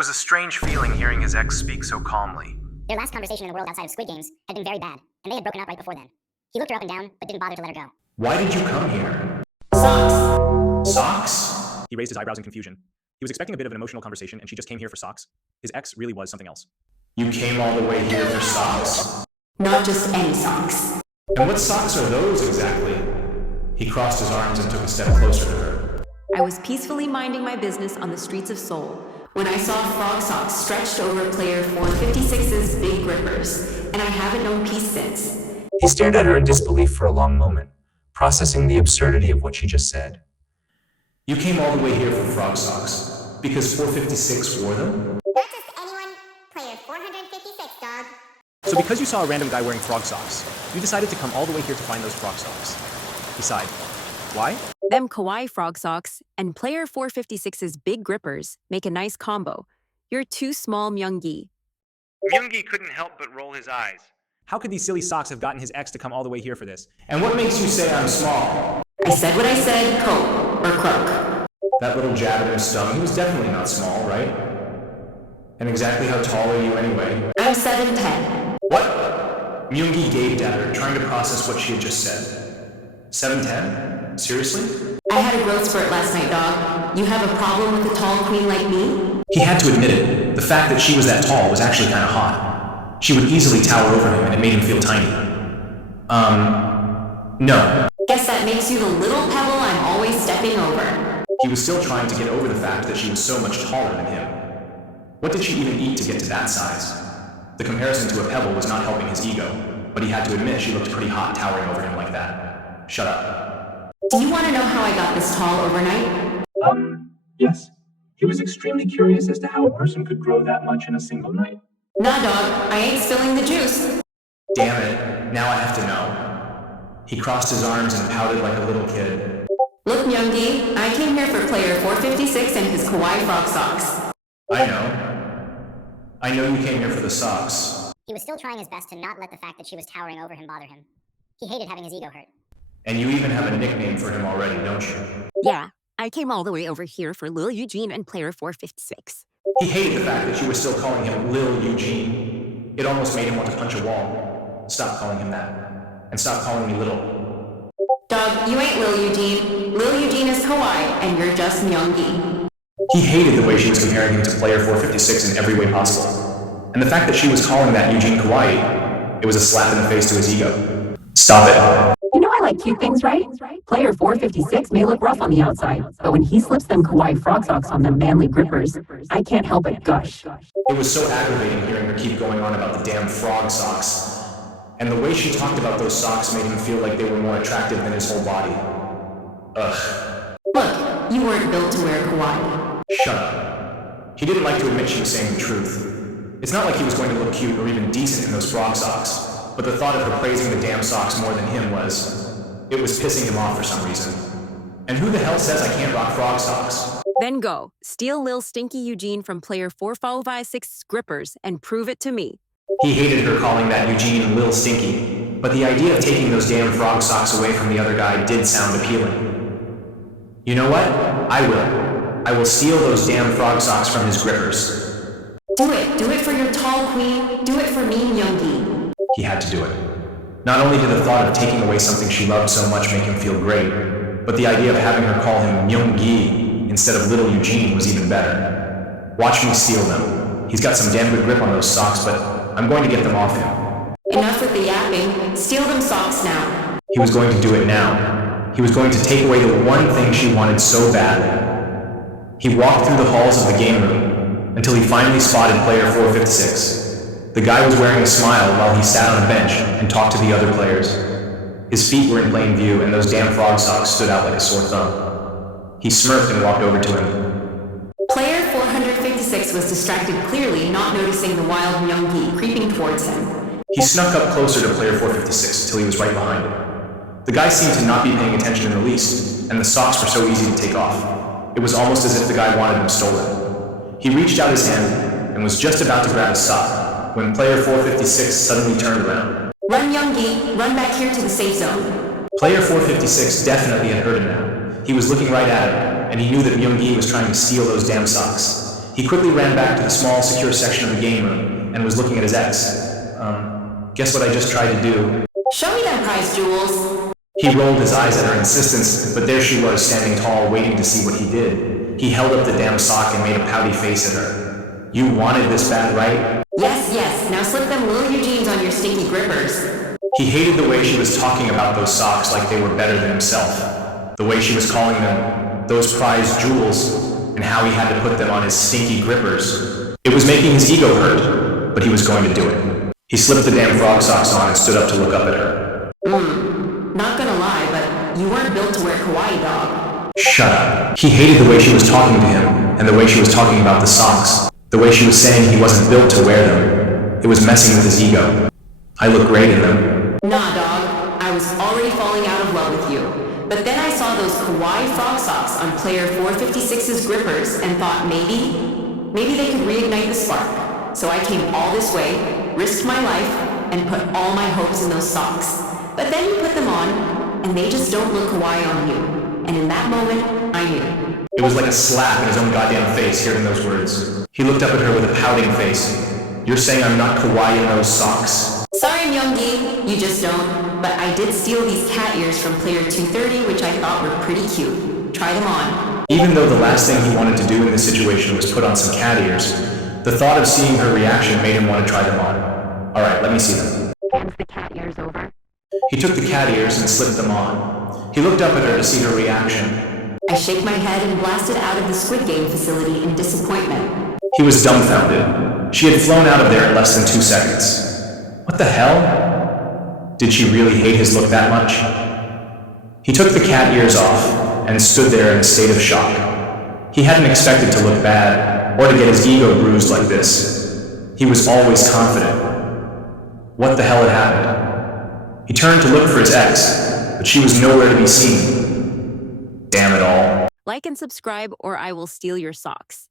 was a strange feeling hearing his ex speak so calmly. Their last conversation in the world outside of Squid Games had been very bad, and they had broken up right before then. He looked her up and down, but didn't bother to let her go. Why did you come here? Socks. Socks? He raised his eyebrows in confusion. He was expecting a bit of an emotional conversation, and she just came here for socks. His ex really was something else. You came all the way here for socks? Not just any socks. And what socks are those exactly? He crossed his arms and took a step closer to her. I was peacefully minding my business on the streets of Seoul when I saw frog socks stretched over player 456's big grippers, and I haven't known peace since. He stared at her in disbelief for a long moment, processing the absurdity of what she just said. You came all the way here for frog socks because 456 wore them? Not just anyone, player 456, dog. So because you saw a random guy wearing frog socks, you decided to come all the way here to find those frog socks. Beside, why? Them kawaii frog socks and player 456's big grippers make a nice combo. You're too small, MyungGi. MyungGi couldn't help but roll his eyes. How could these silly socks have gotten his ex to come all the way here for this? And what makes you say I'm small? I said what I said, cope or croak. That little jab at him stung. He was definitely not small, right? And exactly how tall are you anyway? I'm 7'10". What? MyungGi gaped at her, trying to process what she had just said. 7'10"? Seriously? I had a growth spurt last night, dog. You have a problem with a tall queen like me? He had to admit it. The fact that she was that tall was actually kind of hot. She would easily tower over him, and it made him feel tiny. No. Guess that makes you the little pebble I'm always stepping over. He was still trying to get over the fact that she was so much taller than him. What did she even eat to get to that size? The comparison to a pebble was not helping his ego, but he had to admit she looked pretty hot towering over him like that. Shut up. Do you want to know how I got this tall overnight? Yes. He was extremely curious as to how a person could grow that much in a single night. Nah, dog, I ain't spilling the juice. Damn it, now I have to know. He crossed his arms and pouted like a little kid. Look, MyungGi, I came here for player 456 and his kawaii frog socks. I know you came here for the socks. He was still trying his best to not let the fact that she was towering over him bother him. He hated having his ego hurt. And you even have a nickname for him already, don't you? Yeah, I came all the way over here for Lil Eugene and player 456. He hated the fact that she was still calling him Lil Eugene. It almost made him want to punch a wall. Stop calling him that. And stop calling me little. Dog, you ain't Lil Eugene. Lil Eugene is kawaii, and you're just MyungGi. He hated the way she was comparing him to player 456 in every way possible. And the fact that she was calling that Eugene kawaii, it was a slap in the face to his ego. Stop it. You know I like cute things, right? Player 456 may look rough on the outside, but when he slips them kawaii frog socks on them manly grippers, I can't help but gush. It was so aggravating hearing her keep going on about the damn frog socks. And the way she talked about those socks made him feel like they were more attractive than his whole body. Ugh. Look, you weren't built to wear kawaii. Shut up. He didn't like to admit she was saying the truth. It's not like he was going to look cute or even decent in those frog socks. But the thought of her praising the damn socks more than him it was pissing him off for some reason. And who the hell says I can't rock frog socks? Then go, steal Lil Stinky Eugene from player 456's grippers and prove it to me. He hated her calling that Eugene Lil Stinky, but the idea of taking those damn frog socks away from the other guy did sound appealing. You know what? I will. I will steal those damn frog socks from his grippers. Do it for your tall queen, do it for me, MyungGi. He had to do it. Not only did the thought of taking away something she loved so much make him feel great, but the idea of having her call him MyungGi instead of Little Eugene was even better. Watch me steal them. He's got some damn good grip on those socks, but I'm going to get them off him. Enough with the yapping. Steal them socks now. He was going to do it now. He was going to take away the one thing she wanted so badly. He walked through the halls of the game room until he finally spotted player 456. The guy was wearing a smile while he sat on a bench and talked to the other players. His feet were in plain view and those damn frog socks stood out like a sore thumb. He smirked and walked over to him. Player 456 was distracted, clearly not noticing the wild MyungGi creeping towards him. He snuck up closer to player 456 until he was right behind him. The guy seemed to not be paying attention in the least, and the socks were so easy to take off. It was almost as if the guy wanted them stolen. He reached out his hand and was just about to grab a sock when player 456 suddenly turned around. Run, MyungGi, run back here to the safe zone. Player 456 definitely had heard him now. He was looking right at him, and he knew that MyungGi was trying to steal those damn socks. He quickly ran back to the small, secure section of the game room and was looking at his ex. Guess what I just tried to do? Show me them prize jewels. He rolled his eyes at her insistence, but there she was, standing tall, waiting to see what he did. He held up the damn sock and made a pouty face at her. You wanted this bad, right? Yes. Now slip them Lil Eugene's on your stinky grippers. He hated the way she was talking about those socks like they were better than himself. The way she was calling them those prized jewels, and how he had to put them on his stinky grippers. It was making his ego hurt, but he was going to do it. He slipped the damn frog socks on and stood up to look up at her. Not gonna lie, but you weren't built to wear kawaii, dog. Shut up. He hated the way she was talking to him, and the way she was talking about the socks. The way she was saying he wasn't built to wear them. It was messing with his ego. I look great in them. Nah, dog. I was already falling out of love with you. But then I saw those kawaii frog socks on player 456's grippers and thought maybe they could reignite the spark. So I came all this way, risked my life, and put all my hopes in those socks. But then you put them on, and they just don't look kawaii on you. And in that moment, I knew. It was like a slap in his own goddamn face hearing those words. He looked up at her with a pouting face. You're saying I'm not kawaii in those socks? Sorry, MyungGi, you just don't. But I did steal these cat ears from player 230, which I thought were pretty cute. Try them on. Even though the last thing he wanted to do in this situation was put on some cat ears, the thought of seeing her reaction made him want to try them on. Alright, let me see them. Hands the cat ears over. He took the cat ears and slipped them on. He looked up at her to see her reaction. I shake my head and blasted out of the Squid Game facility in disappointment. He was dumbfounded. She had flown out of there in less than 2 seconds. What the hell? Did she really hate his look that much? He took the cat ears off and stood there in a state of shock. He hadn't expected to look bad or to get his ego bruised like this. He was always confident. What the hell had happened? He turned to look for his ex, but she was nowhere to be seen. Damn it all. Like and subscribe, or I will steal your socks.